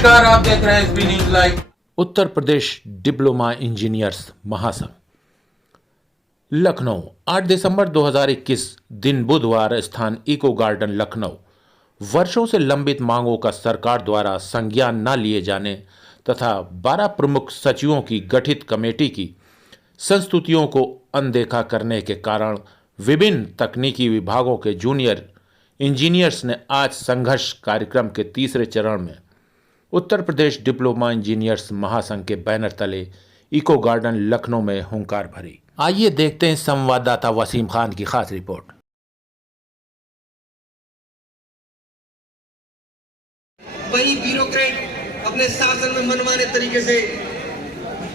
नमस्कार, आप देख रहे हैं SB news live. Uttar Pradesh diploma engineers महासंघ लखनऊ 8 दिसंबर 2021 दिन बुधवार स्थान इको गार्डन लखनऊ। वर्षों से लंबित मांगों का सरकार द्वारा संज्ञान न लिए जाने तथा 12 प्रमुख सचिवों की गठित कमेटी की संस्तुतियों को अनदेखा करने के कारण विभिन्न तकनीकी विभागों के जूनियर इंजीनियर्स ने आज संघर्ष कार्यक्रम के तीसरे चरण में उत्तर प्रदेश डिप्लोमा इंजीनियर्स महासंघ के बैनर तले इको गार्डन लखनऊ में हुंकार भरी। आइए देखते हैं संवाददाता वसीम खान की खास रिपोर्ट। वही ब्यूरोक्रेट अपने शासन में मनमाने तरीके से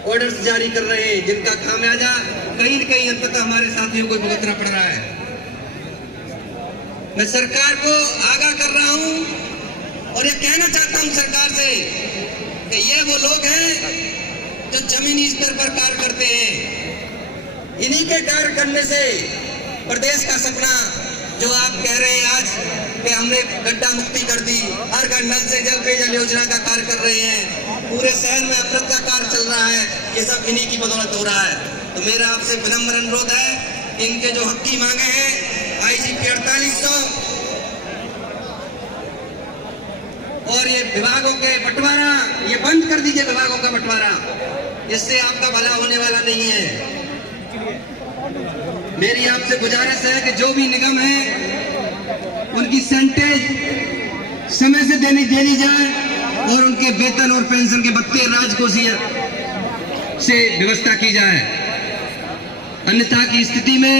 ऑर्डर्स जारी कर रहे हैं, जिनका खामियाजा कहीं न कहीं अंततः हमारे साथियों को भुगतना पड़ रहा है। मैं सरकार को आगाह कर रहा हूं और ये कहना चाहता हूं सरकार से कि ये वो लोग हैं जो जमीनी स्तर पर कार्य करते हैं। इन्हीं के कार्य करने से प्रदेश का सपना जो आप कह रहे हैं आज कि हमने गड्ढा मुक्ति कर दी, हर घर नल से जल पेयजल योजना का कार्य कर रहे हैं, पूरे शहर में अमृत का कार्य चल रहा है, ये सब इन्हीं की बदौलत हो रहा है। तो मेरा आपसे विनम्र अनुरोध है कि इनके जो हक की मांगे हैं IGP 4800 और ये विभागों के बंटवारा, ये बंद कर दीजिए विभागों का बंटवारा, इससे आपका भला होने वाला नहीं है। मेरी आपसे गुजारिश है कि जो भी निगम है उनकी सेंटेज समय से देनी जाए और उनके वेतन और पेंशन के भत्ते राजकोषीय से व्यवस्था की जाए। अन्यथा की स्थिति में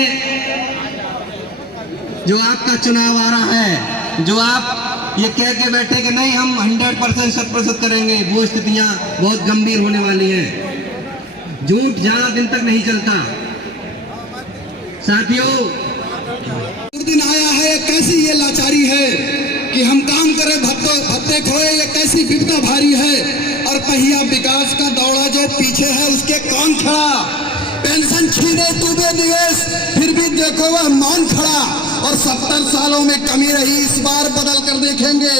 जो आपका चुनाव आ रहा है, जो आप ये कह के बैठे कि नहीं हम 100% 100% करेंगे, वो स्थितियां बहुत गंभीर होने वाली हैं। झूठ ज्यादा दिन तक नहीं चलता। साथियों, दिन आया है, कैसी ये लाचारी है कि हम काम करें भत्ते खोए, ये कैसी विपदा भारी है। और पहिया विकास का दौड़ा जो पीछे है उसके कौन खड़ा, पेंशन छीने तूबे निवेश, फिर भी देखो वह मौन खड़ा। और 70 सालों में कमी रही, इस बार बदल कर देखेंगे।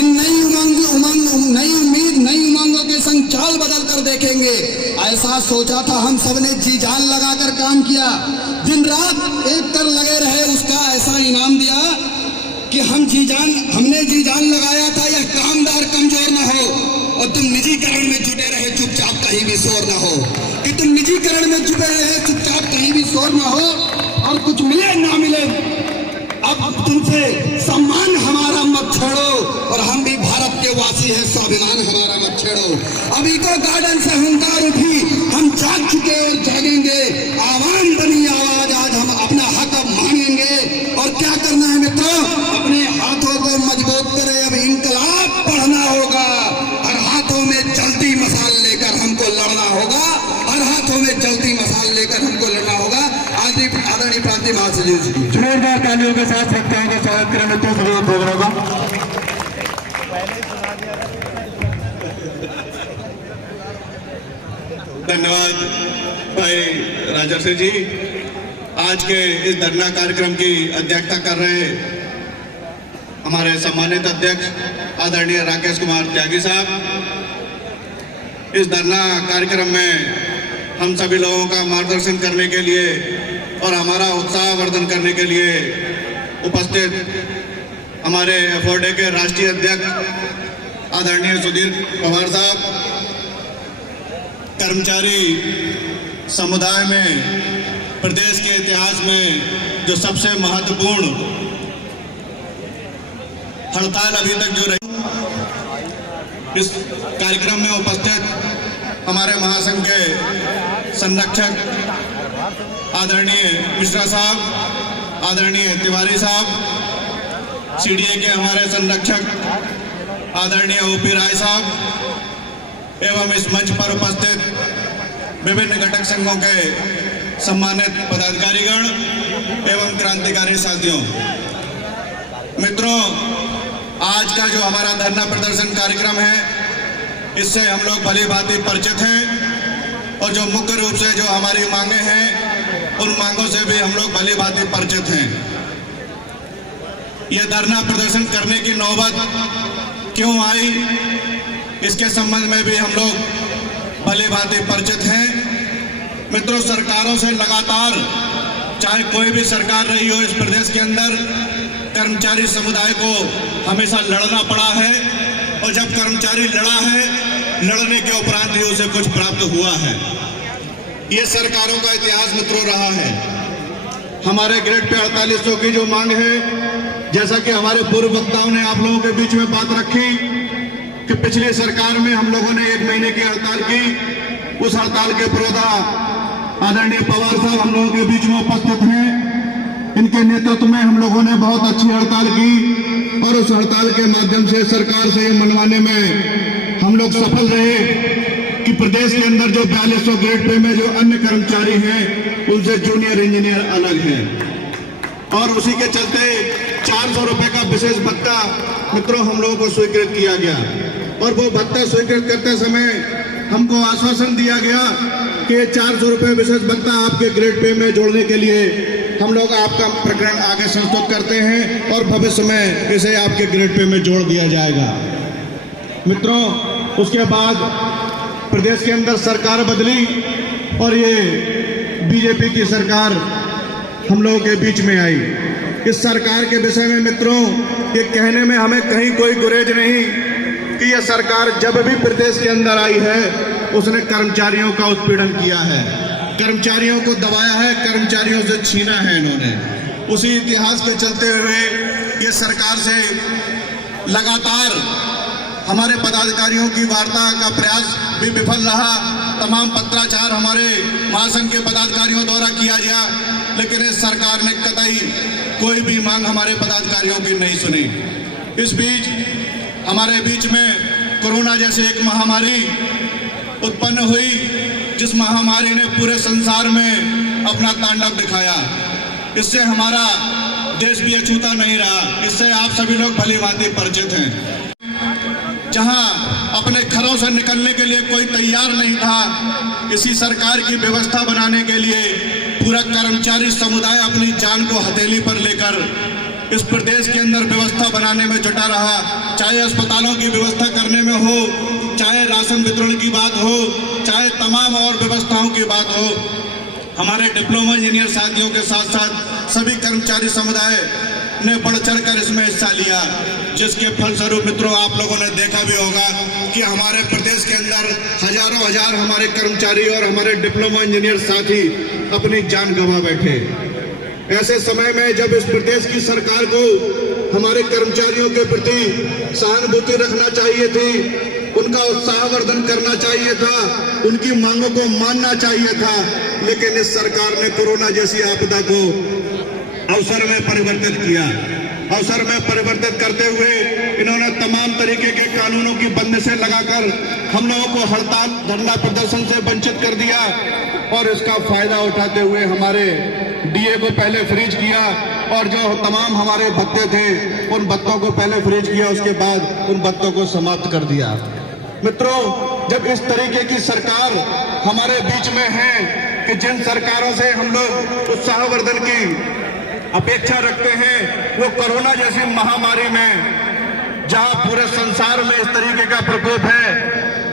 इन नई उम्मीद नई उमंगों के संग चाल बदल कर देखेंगे। ऐसा सोचा था, हम सबने जी जान लगाकर काम किया, दिन रात एक कर लगे रहे, उसका ऐसा इनाम दिया कि हमने जी जान लगाया था। यह कामदार कमजोर न हो और तुम निजीकरण में जुटे रहे, चुपचाप कहीं भी शोर न हो। कि तुम निजीकरण में जुटे रहे, चुपचाप कहीं भी शोर न हो, और कुछ मिले ना मिले, अब तुमसे सम्मान हमारा मत छेड़ो, और हम भी भारत के वासी हैं, स्वाभिमान हमारा मत छेड़ो। अब इको गार्डन से हुंकार उठी, हम जाग चुके और जागेंगे। आवाम बनी आवाज, आज हम अपना हक अब मांगेंगे। और क्या करना है मित्रों, अपने हाथों को मजबूत करें। अब इंकलाब पढ़ना होगा, हर हाथों में जलती मसाल लेकर हमको लड़ना होगा, हर हाथों में जलती मसाल लेकर हमको लड़ना होगा। आदरणीय प्रांतीय महासचिव जी, जोरदार तालियों के साथ वक्ताओं का स्वागत करें मित्रों सभी प्रोग्राम का। धन्यवाद भाई राजर्षि जी। आज के इस धरना कार्यक्रम की अध्यक्षता कर रहे हमारे सम्मानित अध्यक्ष आदरणीय राकेश कुमार त्यागी साहब। इस धरना कार्यक्रम में हम सभी लोगों का मार्गदर्शन करने के लिए और हमारा उत्साहवर्धन करने के लिए उपस्थित हमारे एफओडे के राष्ट्रीय अध्यक्ष आदरणीय सुधीर पवार साहब, कर्मचारी समुदाय में प्रदेश के इतिहास में जो सबसे महत्वपूर्ण हड़ताल अभी तक जो रही, इस कार्यक्रम में उपस्थित हमारे महासंघ के संरक्षक आदरणीय मिश्रा साहब, आदरणीय तिवारी साहब, सीडीए के हमारे संरक्षक आदरणीय ओपी राय साहब एवं इस मंच पर उपस्थित विभिन्न घटक संघों के सम्मानित पदाधिकारीगण एवं क्रांतिकारी साथियों। मित्रों, आज का जो हमारा धरना प्रदर्शन कार्यक्रम है, इससे हम लोग भली भांति परिचित हैं और जो मुख्य रूप से जो हमारी मांगे हैं, उन मांगों से भी हम लोग भली भांति परिचित हैं। यह धरना प्रदर्शन करने की नौबत क्यों आई, इसके संबंध में भी हम लोग भली भांति परिचित हैं। मित्रों, सरकारों से लगातार, चाहे कोई भी सरकार रही हो इस प्रदेश के अंदर, कर्मचारी समुदाय को हमेशा लड़ना पड़ा है, और जब कर्मचारी लड़ा है, लड़ने के उपरांत ही उसे कुछ प्राप्त हुआ है। ये सरकारों का इतिहास मित्रों रहा है। हमारे ग्रेड पे 4800 की जो मांग है, जैसा कि हमारे पूर्व वक्ताओं ने आप लोगों के बीच में बात रखी कि पिछली सरकार में हम लोगों ने 1 महीने की हड़ताल की। उस हड़ताल के पुरोधा आदरणीय पवार साहब हम लोगों के बीच में उपस्थित हैं। इनके नेतृत्व में हम लोगों ने बहुत अच्छी हड़ताल की, और उस हड़ताल के माध्यम से सरकार से ये मनवाने में हम लोग सफल रहे कि प्रदेश के अंदर जो 4200 ग्रेड पे में जो अन्य कर्मचारी हैं, उनसे जूनियर इंजीनियर अलग हैं। और उसी के चलते 400 रुपए का विशेष भत्ता मित्रों हम लोगों को स्वीकृत किया गया, और वो भत्ता स्वीकृत करते समय हमको आश्वासन दिया गया कि 400 रुपए विशेष भत्ता आपके ग्रेड पे में जोड़ने के लिए हम लोग आपका प्रकरण आगे संस्तुत करते हैं, और भविष्य में इसे आपके ग्रेड पे में जोड़ दिया जाएगा। मित्रों, उसके बाद प्रदेश के अंदर सरकार बदली, और ये बीजेपी की सरकार हम लोगों के बीच में आई। इस सरकार के विषय में मित्रों, ये कहने में हमें कहीं कोई गुरेज नहीं कि यह सरकार जब भी प्रदेश के अंदर आई है, उसने कर्मचारियों का उत्पीड़न किया है, कर्मचारियों को दबाया है, कर्मचारियों से छीना है इन्होंने। उसी इतिहास पे चलते हुए ये सरकार से लगातार हमारे पदाधिकारियों की वार्ता का प्रयास भी विफल रहा। तमाम पत्राचार हमारे महासंघ के पदाधिकारियों द्वारा किया गया, लेकिन इस सरकार ने कतई कोई भी मांग हमारे पदाधिकारियों की नहीं सुनी। इस बीच हमारे बीच में कोरोना जैसी एक महामारी उत्पन्न हुई, जिस महामारी ने पूरे संसार में अपना तांडव दिखाया। इससे हमारा देश भी अछूता नहीं रहा, इससे आप सभी लोग भली भांति परिचित हैं। जहां अपने घरों से निकलने के लिए कोई तैयार नहीं था, इसी सरकार की व्यवस्था बनाने के लिए पूरा कर्मचारी समुदाय अपनी जान को हथेली पर लेकर इस प्रदेश के अंदर व्यवस्था बनाने में जुटा रहा। चाहे अस्पतालों की व्यवस्था करने में हो, चाहे राशन वितरण की बात हो, चाहे तमाम और व्यवस्थाओं की बात हो, हमारे डिप्लोमा इंजीनियर साथियों के साथ साथ सभी कर्मचारी समुदाय ने बढ़ चढ़ कर इसमें हिस्सा लिया, जिसके फलस्वरूप मित्रों आप लोगों ने देखा भी होगा कि हमारे प्रदेश के अंदर हजारों हजार हमारे कर्मचारी और हमारे डिप्लोमा इंजीनियर साथी अपनी जान गंवा बैठे। ऐसे समय में जब इस प्रदेश की सरकार को हमारे कर्मचारियों के प्रति सहानुभूति रखना चाहिए थी, उनका उत्साहवर्धन करना चाहिए था, उनकी मांगों को मानना चाहिए था, लेकिन इस सरकार ने कोरोना जैसी आपदा को अवसर में परिवर्तित किया। अवसर में परिवर्तित करते हुए इन्होंने तमाम तरीके के कानूनों की बंदिशें लगाकर हम लोगों को हड़ताल धरना प्रदर्शन से वंचित कर दिया, और इसका फायदा उठाते हुए हमारे डीए को पहले फ्रीज किया, और जो तमाम हमारे भत्ते थे उन भत्तों को पहले फ्रीज किया, उसके बाद उन भत्तों को समाप्त कर दिया। मित्रों, जब इस तरीके की सरकार हमारे बीच में है कि जिन सरकारों से हम लोग उत्साहवर्धन की अपेक्षा रखते हैं, वो कोरोना जैसी महामारी में जहां पूरे संसार में इस तरीके का प्रकोप है,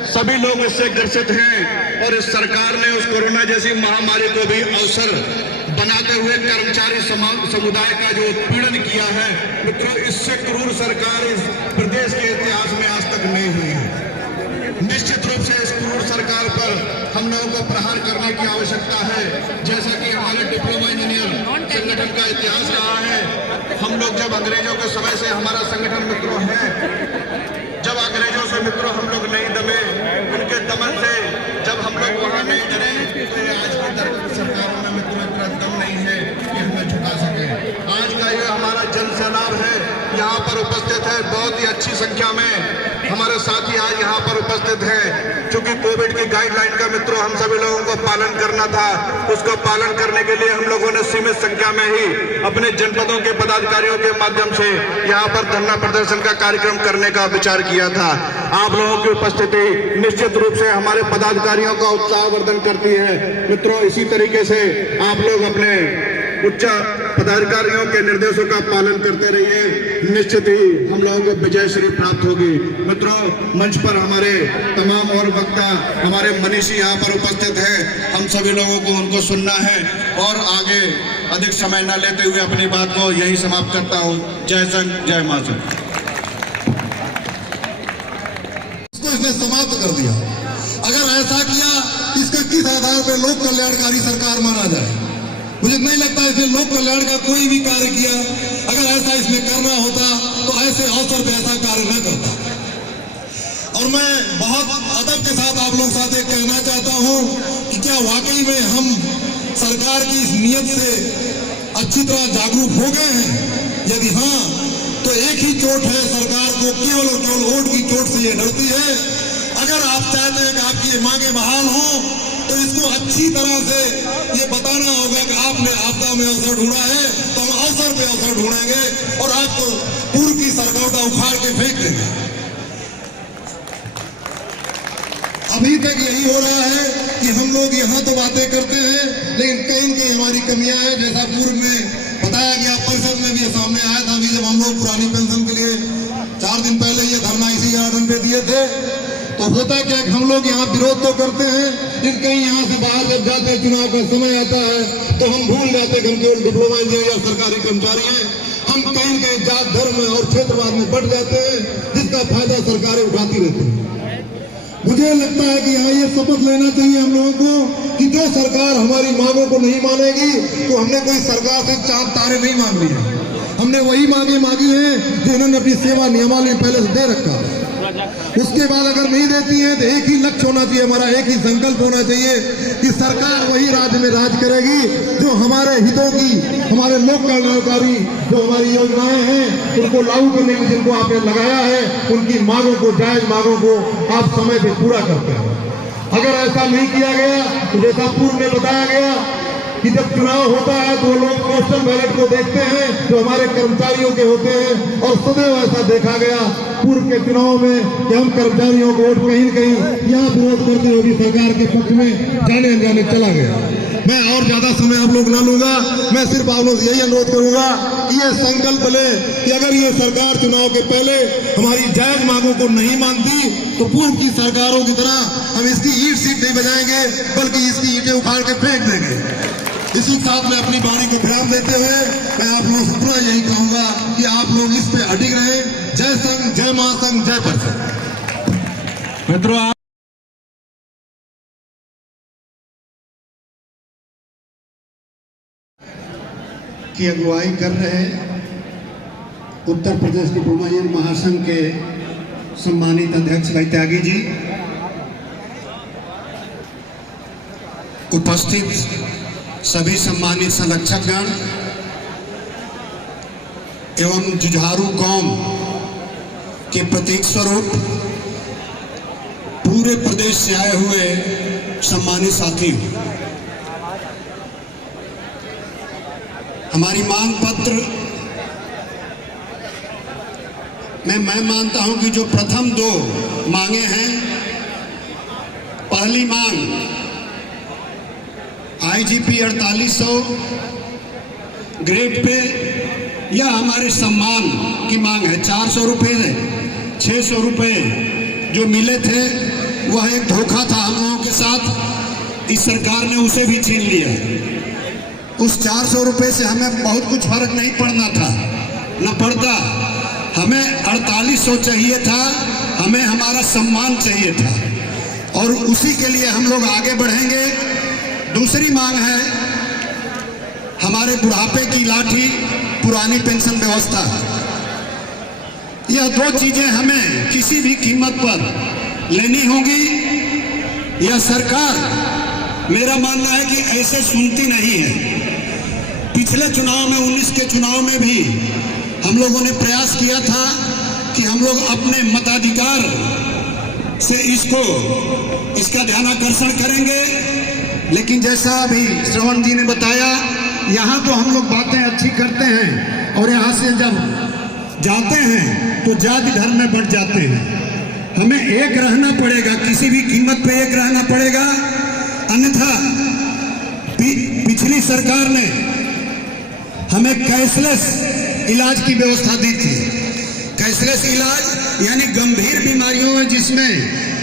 सभी लोग इससे ग्रसित हैं, और इस सरकार ने उस कोरोना जैसी महामारी को भी अवसर बनाते हुए कर्मचारी समुदाय का जो उत्पीड़न किया है, मित्रों, इससे क्रूर सरकार इस प्रदेश के इतिहास में आज तक नहीं हुई है। निश्चित रूप से इस क्रूर सरकार पर हम लोगों को प्रहार करने की आवश्यकता है। जैसा कि हमारे डिप्लोमा इंजीनियर संगठन का इतिहास रहा है, हम लोग जब अंग्रेजों के समय से हमारा संगठन मित्रों है, जब अंग्रेजों से मित्रों हम लोग नहीं दमे, उनके दमन से जब हम लोग वहां नहीं डरे, तो आज की सरकारों में मित्रों इतना दम नहीं है कि हमें झुका सके। आज का ये हमारा जन सैलाब है, यहाँ पर उपस्थित है, बहुत ही अच्छी संख्या में हमारे साथी आज यहाँ पर उपस्थित हैं। चूंकि कोविड की गाइडलाइन का मित्रों हम सभी लोगों को पालन करना था, उसका पालन करने के लिए हम लोगों ने सीमित संख्या में ही अपने जनपदों के पदाधिकारियों के माध्यम से यहाँ पर धरना प्रदर्शन का कार्यक्रम करने का विचार किया था। आप लोगों की उपस्थिति निश्चित रूप से हमारे पदाधिकारियों का उत्साहवर्धन करती है। मित्रों, इसी तरीके से आप लोग अपने उच्च पदाधिकारियों के निर्देशों का पालन करते रहिए, निश्चित ही हम लोगों को विजय श्री प्राप्त होगी। मित्रों, मंच पर हमारे तमाम और वक्ता, हमारे मनीषी यहाँ पर उपस्थित हैं। हम सभी लोगों को उनको सुनना है और आगे अधिक समय न लेते हुए अपनी बात को यही समाप्त करता हूँ। जय संघ, जय महासंघ। इसको इसने समाप्त कर दिया। अगर ऐसा किया, इसका किस आधार पर लोक कल्याणकारी सरकार माना जाए? मुझे नहीं लगता इसने लोक कल्याण का कोई भी कार्य किया। अगर ऐसा इसमें करना होता तो ऐसे अवसर पे ऐसा कार्य न करता। और मैं बहुत अदब के साथ आप लोग साथ एक कहना चाहता हूं कि क्या वाकई में हम सरकार की इस नीयत से अच्छी तरह जागरूक हो गए हैं? यदि हाँ, तो एक ही चोट है, सरकार को केवल और केवल वोट की चोट से ये डरती है। अगर आप चाहते हैं कि आपकी ये मांगे बहाल हों, तो इसको अच्छी तरह से ये बताना होगा कि आपने आपदा में अवसर ढूंढा है, तो हम अवसर पे अवसर ढूंढेंगे और आपको पूर्व की सरकारता उखाड़ के फेंक देंगे। अभी तक यही हो रहा है कि हम लोग यहाँ तो बातें करते हैं, लेकिन कहीं न कहीं हमारी कमियां हैं। जैसा पूर्व में बताया गया, परिषद में भी सामने आया था। अभी जब हम लोग पुरानी पेंशन के लिए 4 दिन पहले ये धरना इसी गार्डन पे दिए थे, तो होता क्या कि हम लोग यहाँ विरोध तो करते हैं, लेकिन कहीं यहाँ से बाहर जब जाते हैं, चुनाव का समय आता है, तो हम भूल जाते हैं कि हम केवल डिप्लोमा इंजीनियर या सरकारी कर्मचारी हैं। हम कहीं कहीं जात, धर्म और क्षेत्रवाद में बढ़ जाते हैं, जिसका फायदा सरकारें उठाती रहती हैं। मुझे लगता है कि यहाँ ये शपथ लेना चाहिए हम लोगों को कि जो सरकार हमारी मांगों को नहीं मानेगी, तो हमने कोई सरकार से चांद तारे नहीं मांग लिए। हमने वही मांगे मांगी हैं जो इन्होंने अपनी सेवा नियमावली पहले से दे रखा है। उसके बाद अगर नहीं देती है तो एक ही लक्ष्य होना चाहिए, हमारा एक ही संकल्प होना चाहिए कि सरकार वही राज्य में राज करेगी जो हमारे हितों की, हमारे लोक कल्याणकारी जो हमारी योजनाएं हैं उनको लागू करने में जिनको आपने लगाया है, उनकी मांगों को, जायज मांगों को आप समय पे पूरा करते हैं। अगर ऐसा नहीं किया गया तो जैसा पूर्व में बताया गया कि जब चुनाव होता है तो लोग पोस्टल बैलेट को देखते हैं जो हमारे कर्मचारियों के होते हैं, और सदैव ऐसा देखा गया पूर्व के चुनाव में कि हम कर्मचारियों को वोट कहीं न कहीं यहाँ विरोध करते हुए भी सरकार के पक्ष में जाने अनजाने चला गया। मैं और ज्यादा समय आप लोग न लूंगा, मैं सिर्फ आप लोग से यही अनुरोध करूंगा कि ये संकल्प ले कि अगर ये सरकार चुनाव के पहले हमारी जायज मांगों को नहीं मानती तो पूर्व की सरकारों की तरह हम इसकी ईंट सीट नहीं बजाएंगे, बल्कि इसकी ईंटें उखाड़ के फेंक देंगे। इसी साथ में अपनी वाणी को विराम देते हुए मैं आप लोगों से पूरा यही कहूंगा कि आप लोग इस पे अडिग रहे। जय संघ, जय महासंघ, जय परिषद। मित्रों, की अगुवाई कर रहे उत्तर प्रदेश डिप्लोमा इंजीनियर महासंघ के सम्मानित अध्यक्ष भाई त्यागी जी, उपस्थित सभी सम्मानित संरक्षकगण एवं जुझारू कौम के प्रतीक स्वरूप पूरे प्रदेश से आए हुए सम्मानित साथी, हमारी मांग पत्र में मैं मानता हूं कि जो प्रथम 2 मांगे हैं, पहली मांग आईजीपी 4800 ग्रेड पे यह हमारे सम्मान की मांग है। 400 रुपये 600 रुपये जो मिले थे वह एक धोखा था हम लोगों के साथ, इस सरकार ने उसे भी छीन लिया। उस 400 रुपये से हमें बहुत कुछ फर्क नहीं पड़ना था, न पड़ता। हमें 4800 चाहिए था, हमें हमारा सम्मान चाहिए था, और उसी के लिए हम लोग आगे बढ़ेंगे। दूसरी मांग है हमारे बुढ़ापे की लाठी, पुरानी पेंशन व्यवस्था। यह 2 चीजें हमें किसी भी कीमत पर लेनी होगी। यह सरकार, मेरा मानना है कि ऐसे सुनती नहीं है। पिछले चुनाव में 19 के चुनाव में भी हम लोगों ने प्रयास किया था कि हम लोग अपने मताधिकार से इसका ध्यानाकर्षण करेंगे, लेकिन जैसा अभी श्रवण जी ने बताया, यहाँ तो हम लोग बातें अच्छी करते हैं और यहाँ से जब जाते हैं तो जाति धर्म में बढ़ जाते हैं। हमें एक रहना पड़ेगा, किसी भी कीमत पे एक रहना पड़ेगा, अन्यथा पिछली सरकार ने हमें कैशलेस इलाज की व्यवस्था दी थी। कैशलेस इलाज यानी गंभीर बीमारियों में जिसमें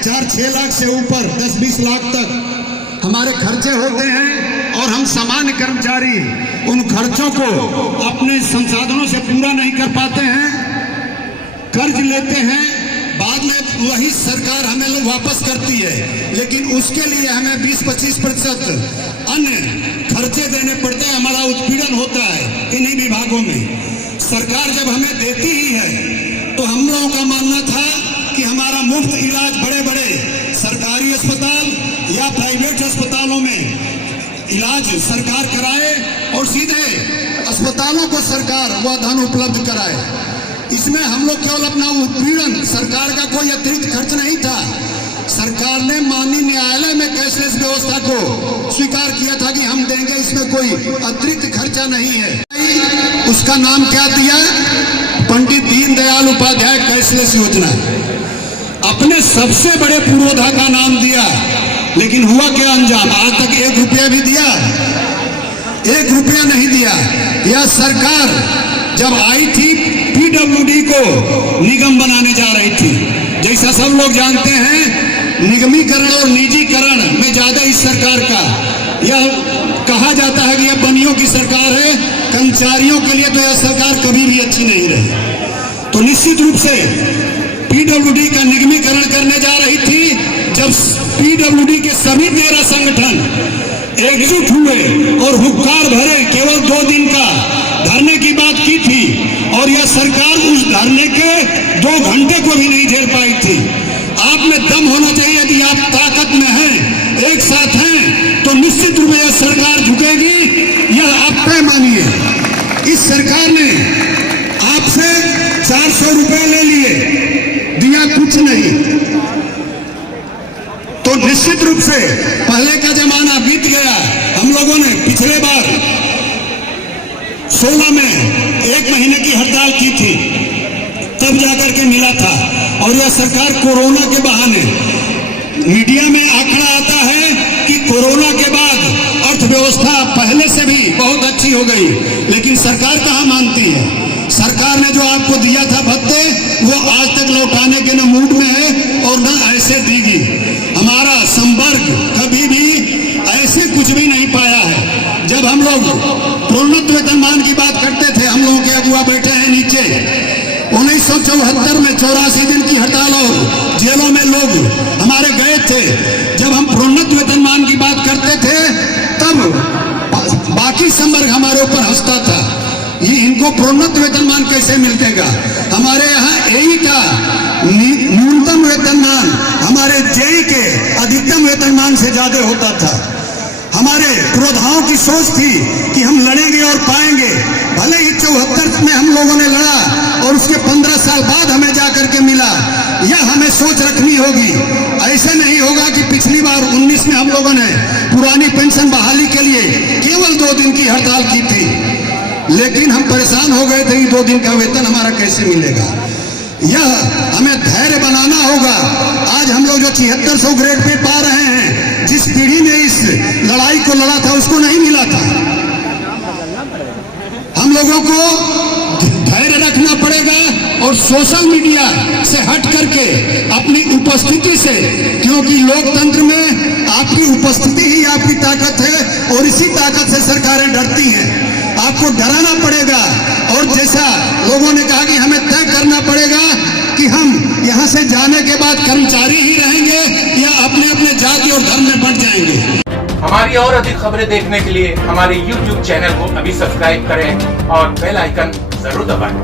4-6 लाख से ऊपर 10-20 लाख तक हमारे खर्चे होते हैं और हम सामान्य कर्मचारी उन खर्चों को अपने संसाधनों से पूरा नहीं कर पाते हैं, कर्ज लेते हैं, बाद में वही सरकार हमें लोग वापस करती है, लेकिन उसके लिए हमें 20-25% अन्य खर्चे देने पड़ते हैं। हमारा उत्पीड़न होता है इन्हीं विभागों में। सरकार जब हमें देती ही है तो हम लोगों का मानना था कि हमारा मुफ्त इलाज बड़े बड़े सरकारी अस्पताल या प्राइवेट अस्पतालों में इलाज सरकार कराए और सीधे अस्पतालों को सरकार वह धन उपलब्ध कराए। इसमें हम लोग केवल अपना उत्पीड़न, सरकार का कोई अतिरिक्त खर्च नहीं था। सरकार ने माननीय न्यायालय में कैशलेस व्यवस्था को स्वीकार किया था कि हम देंगे, इसमें कोई अतिरिक्त खर्चा नहीं है। उसका नाम क्या दिया? पंडित दीनदयाल उपाध्याय कैशलेस योजना। अपने सबसे बड़े पुरोधा का नाम दिया, लेकिन हुआ क्या अंजाम? आज तक 1 रुपया भी दिया? 1 रुपया नहीं दिया। यह सरकार जब आई थी पीडब्ल्यूडी को निगम बनाने जा रही थी। जैसा सब लोग जानते हैं, निगमीकरण और निजीकरण में ज्यादा इस सरकार का यह कहा जाता है कि यह बनियों की सरकार है। कर्मचारियों के लिए तो यह सरकार कभी भी अच्छी नहीं रही। तो निश्चित रूप से पीडब्ल्यूडी का निगमीकरण करने जा रही थी। जब पीडब्ल्यूडी के सभी 13 संगठन एकजुट हुए और हुक्कार भरे, केवल 2 दिन का धरने की बात की थी और यह सरकार उस धरने के 2 घंटे को भी नहीं झेल पाई थी। आप में दम होना चाहिए। यदि आप ताकत में हैं, एक साथ हैं, तो निश्चित रूप से यह सरकार झुकेगी। यह आप तय मानिए। इस सरकार ने आपसे 400 रुपए ले लिए, दिया कुछ नहीं। तो निश्चित रूप से पहले का जमाना बीत गया। हम लोगों ने पिछले बार 16 में 1 महीने की हड़ताल की थी, तब जाकर के मिला था। और यह सरकार कोरोना के बहाने, मीडिया में आंकड़ा आता है कि कोरोना के बाद अर्थव्यवस्था पहले से भी बहुत अच्छी हो गई, लेकिन सरकार कहाँ मानती है। सरकार ने जो आपको दिया था भत्ते, वो आज तक लौटाने के न मूड में है और न ऐसे देगी। हमारा संपर्क कभी भी ऐसे कुछ भी नहीं पाया है। जब हम लोग प्रोन्नत वेतनमान की बात करते थे, हम लोगों के अगुआ बैठे हैं नीचे, 1974 में 84 दिन की हड़ताल और जेलों में लोग हमारे गए थे। जब हम प्रोन्नत वेतनमान की बात करते थे, तब बाकी संवर्ग हमारे ऊपर हंसता था, ये इनको प्रोन्नत वेतनमान कैसे मिलेगा। हमारे यहाँ एई का न्यूनतम वेतनमान हमारे जेई के अधिकतम वेतनमान से ज्यादा होता था। हमारे पुरोधाओं की सोच थी कि हम लड़ेंगे और पाएंगे। भले ही 74 में हम लोगों ने लड़ा और उसके 15 साल बाद हमें जाकर के मिला। यह हमें सोच रखनी होगी। ऐसे नहीं होगा कि पिछली बार 19 में हम लोगों ने पुरानी पेंशन बहाली के लिए केवल 2 दिन की हड़ताल की थी, लेकिन हम परेशान हो गए थे कि 2 दिन का वेतन हमारा कैसे मिलेगा। यह हमें धैर्य बनाना होगा। आज हम लोग जो 7600 ग्रेड पे पा रहे हैं, जिस पीढ़ी ने इस लड़ाई को लड़ा था उसको नहीं मिला था। हम लोगों को धैर्य रखना पड़ेगा और सोशल मीडिया से हट करके अपनी उपस्थिति से, क्योंकि लोकतंत्र में आपकी उपस्थिति ही आपकी ताकत है और इसी ताकत से सरकारें डरती हैं। आपको डराना पड़ेगा और जैसा लोगों ने कहा कि हमें तय करना पड़ेगा कि हम यहाँ से जाने के बाद कर्मचारी ही रहेंगे या अपने अपने जाति और धर्म में बंट जाएंगे। हमारी और अधिक खबरें देखने के लिए हमारे YouTube चैनल को अभी सब्सक्राइब करें और बेल आइकन जरूर दबाएं।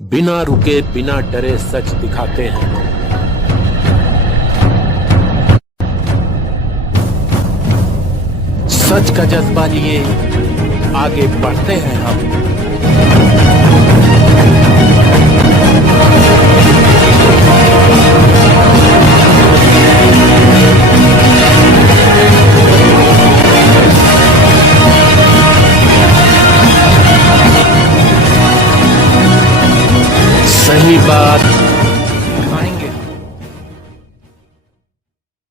बिना रुके बिना डरे सच दिखाते हैं। सच का जज्बा लिए आगे बढ़ते हैं हम।